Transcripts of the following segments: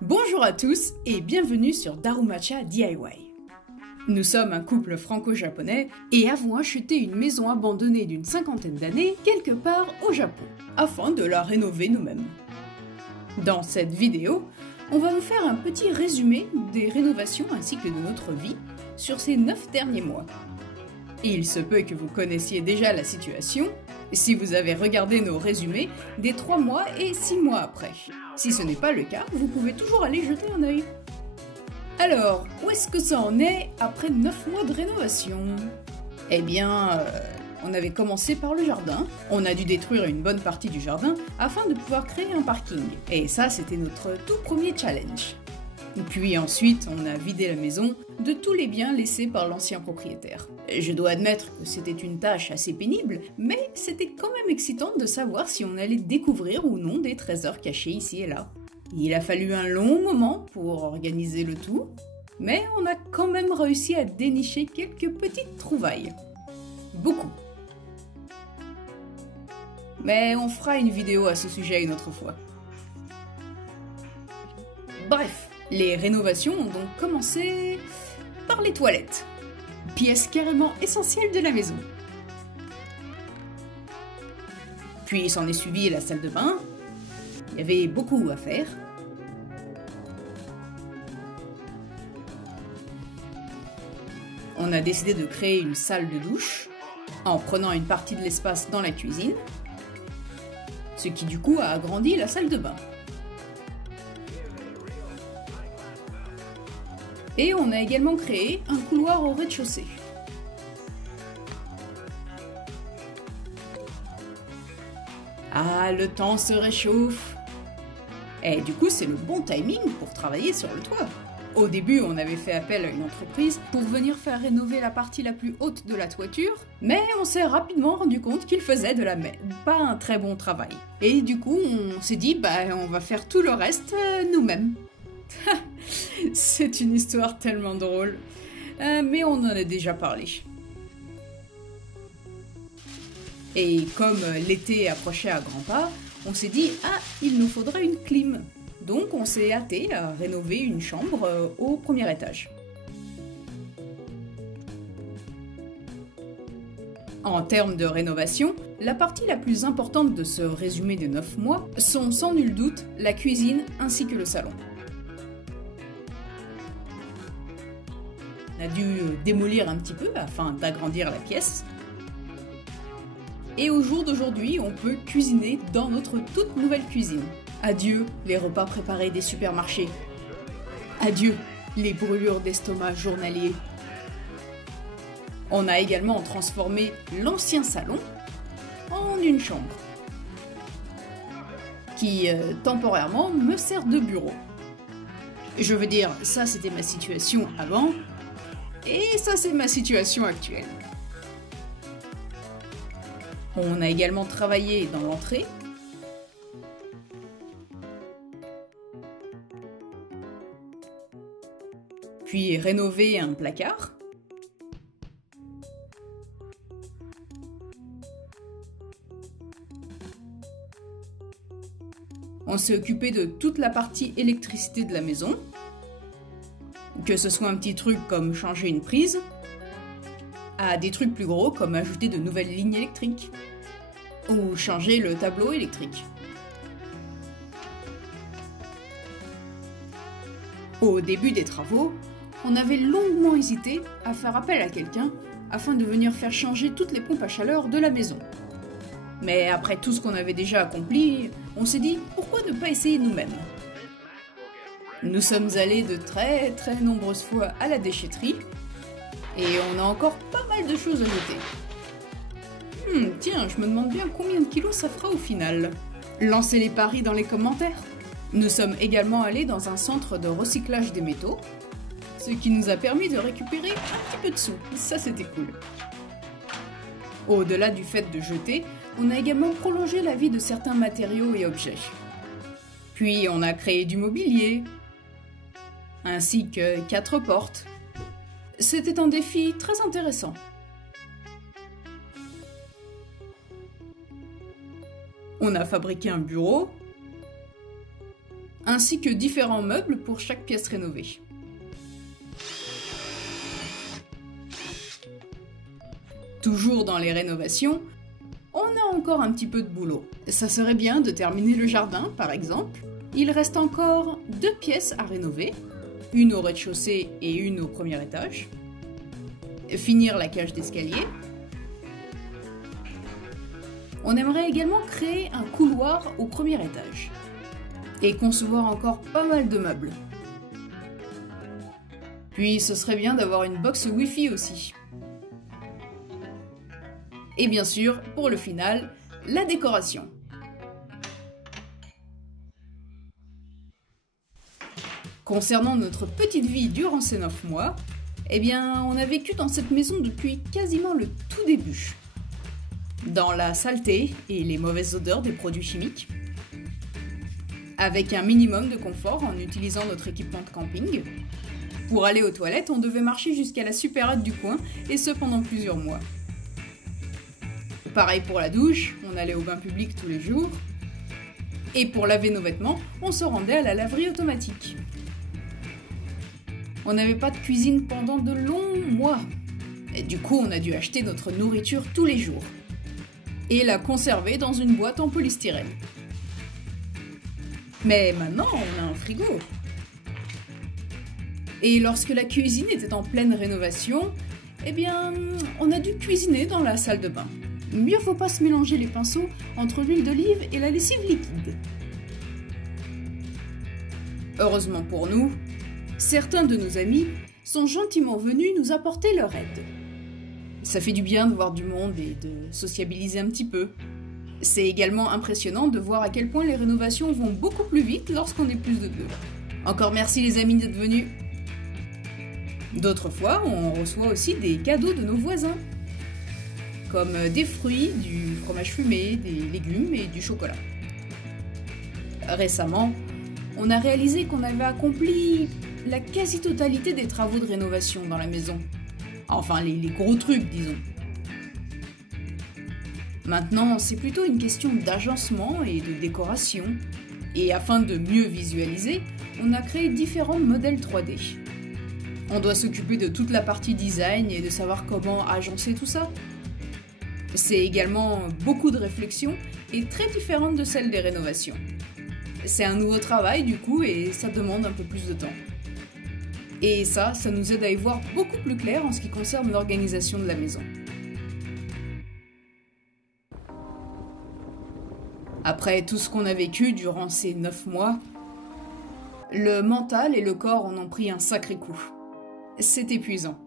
Bonjour à tous et bienvenue sur Darumacha DIY. Nous sommes un couple franco-japonais et avons acheté une maison abandonnée d'une cinquantaine d'années quelque part au Japon, afin de la rénover nous-mêmes. Dans cette vidéo, on va vous faire un petit résumé des rénovations ainsi que de notre vie sur ces 9 derniers mois. Il se peut que vous connaissiez déjà la situation, si vous avez regardé nos résumés des 3 mois et 6 mois après. Si ce n'est pas le cas, vous pouvez toujours aller jeter un œil. Alors, où est-ce que ça en est après 9 mois de rénovation? Eh bien, on avait commencé par le jardin. On a dû détruire une bonne partie du jardin afin de pouvoir créer un parking. Et ça, c'était notre tout premier challenge. Puis ensuite, on a vidé la maison de tous les biens laissés par l'ancien propriétaire. Je dois admettre que c'était une tâche assez pénible, mais c'était quand même excitant de savoir si on allait découvrir ou non des trésors cachés ici et là. Il a fallu un long moment pour organiser le tout, mais on a quand même réussi à dénicher quelques petites trouvailles. Beaucoup. Mais on fera une vidéo à ce sujet une autre fois. Bref. Les rénovations ont donc commencé par les toilettes, pièce carrément essentielle de la maison. Puis s'en est suivi la salle de bain, il y avait beaucoup à faire. On a décidé de créer une salle de douche en prenant une partie de l'espace dans la cuisine, ce qui du coup a agrandi la salle de bain. Et on a également créé un couloir au rez-de-chaussée. Ah, le temps se réchauffe. Et du coup, c'est le bon timing pour travailler sur le toit. Au début, on avait fait appel à une entreprise pour venir faire rénover la partie la plus haute de la toiture, mais on s'est rapidement rendu compte qu'ils faisaient pas un très bon travail. Et du coup, on s'est dit, on va faire tout le reste nous-mêmes. C'est une histoire tellement drôle, mais on en a déjà parlé. Et comme l'été approchait à grands pas, on s'est dit « Ah, il nous faudrait une clim !» Donc on s'est hâté à rénover une chambre au premier étage. En termes de rénovation, la partie la plus importante de ce résumé de 9 mois sont sans nul doute la cuisine ainsi que le salon. On a dû démolir un petit peu afin d'agrandir la pièce. Et au jour d'aujourd'hui, on peut cuisiner dans notre toute nouvelle cuisine. Adieu les repas préparés des supermarchés. Adieu les brûlures d'estomac journaliers. On a également transformé l'ancien salon en une chambre qui, temporairement, me sert de bureau. Je veux dire, ça c'était ma situation avant. Et ça, c'est ma situation actuelle. On a également travaillé dans l'entrée. Puis rénové un placard. On s'est occupé de toute la partie électricité de la maison. Que ce soit un petit truc comme changer une prise, à des trucs plus gros comme ajouter de nouvelles lignes électriques, ou changer le tableau électrique. Au début des travaux, on avait longuement hésité à faire appel à quelqu'un afin de venir faire changer toutes les pompes à chaleur de la maison. Mais après tout ce qu'on avait déjà accompli, on s'est dit pourquoi ne pas essayer nous-mêmes. Nous sommes allés de très nombreuses fois à la déchetterie et on a encore pas mal de choses à noter. Tiens, je me demande bien combien de kilos ça fera au final. Lancez les paris dans les commentaires. Nous sommes également allés dans un centre de recyclage des métaux, ce qui nous a permis de récupérer un petit peu de sous. Ça, c'était cool. Au-delà du fait de jeter, on a également prolongé la vie de certains matériaux et objets. Puis on a créé du mobilier, ainsi que 4 portes. C'était un défi très intéressant. On a fabriqué un bureau, ainsi que différents meubles pour chaque pièce rénovée. Toujours dans les rénovations, on a encore un petit peu de boulot. Ça serait bien de terminer le jardin, par exemple. Il reste encore 2 pièces à rénover, une au rez-de-chaussée et une au premier étage. Finir la cage d'escalier. On aimerait également créer un couloir au premier étage. Et concevoir encore pas mal de meubles. Puis ce serait bien d'avoir une box Wi-Fi aussi. Et bien sûr, pour le final, la décoration. Concernant notre petite vie durant ces 9 mois, eh bien, on a vécu dans cette maison depuis quasiment le tout début. Dans la saleté et les mauvaises odeurs des produits chimiques. Avec un minimum de confort en utilisant notre équipement de camping. Pour aller aux toilettes, on devait marcher jusqu'à la supérette du coin, et ce pendant plusieurs mois. Pareil pour la douche, on allait au bain public tous les jours. Et pour laver nos vêtements, on se rendait à la laverie automatique. On n'avait pas de cuisine pendant de longs mois. Et du coup, on a dû acheter notre nourriture tous les jours. Et la conserver dans une boîte en polystyrène. Mais maintenant, on a un frigo. Et lorsque la cuisine était en pleine rénovation, eh bien, on a dû cuisiner dans la salle de bain. Mieux faut pas se mélanger les pinceaux entre l'huile d'olive et la lessive liquide. Heureusement pour nous, certains de nos amis sont gentiment venus nous apporter leur aide. Ça fait du bien de voir du monde et de sociabiliser un petit peu. C'est également impressionnant de voir à quel point les rénovations vont beaucoup plus vite lorsqu'on est plus de 2. Encore merci les amis d'être venus. D'autres fois, on reçoit aussi des cadeaux de nos voisins. Comme des fruits, du fromage fumé, des légumes et du chocolat. Récemment, on a réalisé qu'on avait accompli la quasi-totalité des travaux de rénovation dans la maison. Enfin, les gros trucs, disons. Maintenant, c'est plutôt une question d'agencement et de décoration. Et afin de mieux visualiser, on a créé différents modèles 3D. On doit s'occuper de toute la partie design et de savoir comment agencer tout ça. C'est également beaucoup de réflexion et très différente de celle des rénovations. C'est un nouveau travail du coup et ça demande un peu plus de temps. Et ça nous aide à y voir beaucoup plus clair en ce qui concerne l'organisation de la maison. Après tout ce qu'on a vécu durant ces 9 mois, le mental et le corps en ont pris un sacré coup. C'est épuisant.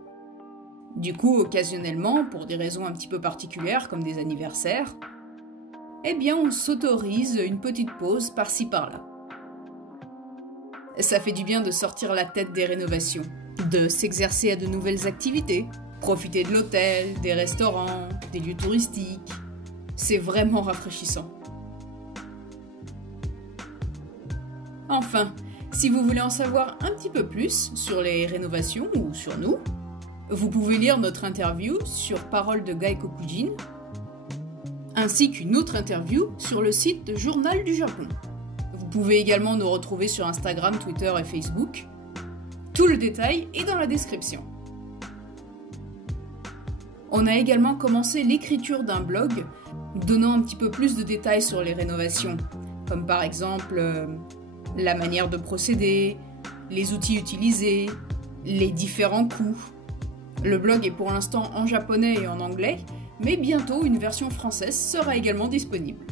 Du coup, occasionnellement, pour des raisons un petit peu particulières comme des anniversaires, eh bien on s'autorise une petite pause par-ci par-là. Ça fait du bien de sortir la tête des rénovations, de s'exercer à de nouvelles activités, profiter de l'hôtel, des restaurants, des lieux touristiques. C'est vraiment rafraîchissant. Enfin, si vous voulez en savoir un petit peu plus sur les rénovations ou sur nous, vous pouvez lire notre interview sur Paroles de Gai Kokujin, ainsi qu'une autre interview sur le site de Journal du Japon. Vous pouvez également nous retrouver sur Instagram, Twitter et Facebook. Tout le détail est dans la description. On a également commencé l'écriture d'un blog donnant un petit peu plus de détails sur les rénovations, comme par exemple la manière de procéder, les outils utilisés, les différents coûts. Le blog est pour l'instant en japonais et en anglais, mais bientôt une version française sera également disponible.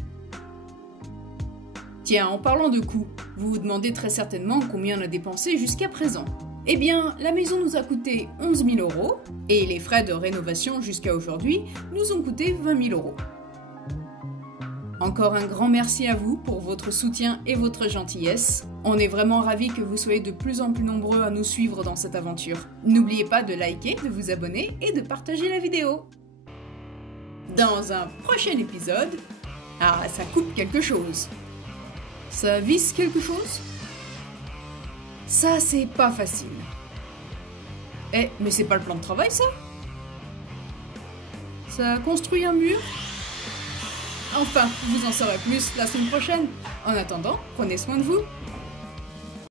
Tiens, en parlant de coûts, vous vous demandez très certainement combien on a dépensé jusqu'à présent. Eh bien, la maison nous a coûté 11 000 € et les frais de rénovation jusqu'à aujourd'hui nous ont coûté 20 000 €. Encore un grand merci à vous pour votre soutien et votre gentillesse. On est vraiment ravis que vous soyez de plus en plus nombreux à nous suivre dans cette aventure. N'oubliez pas de liker, de vous abonner et de partager la vidéo. Dans un prochain épisode... Ah, ça coupe quelque chose. Ça visse quelque chose? Ça, c'est pas facile. Eh, mais c'est pas le plan de travail, ça? Ça construit un mur? Enfin, vous en saurez plus la semaine prochaine. En attendant, prenez soin de vous.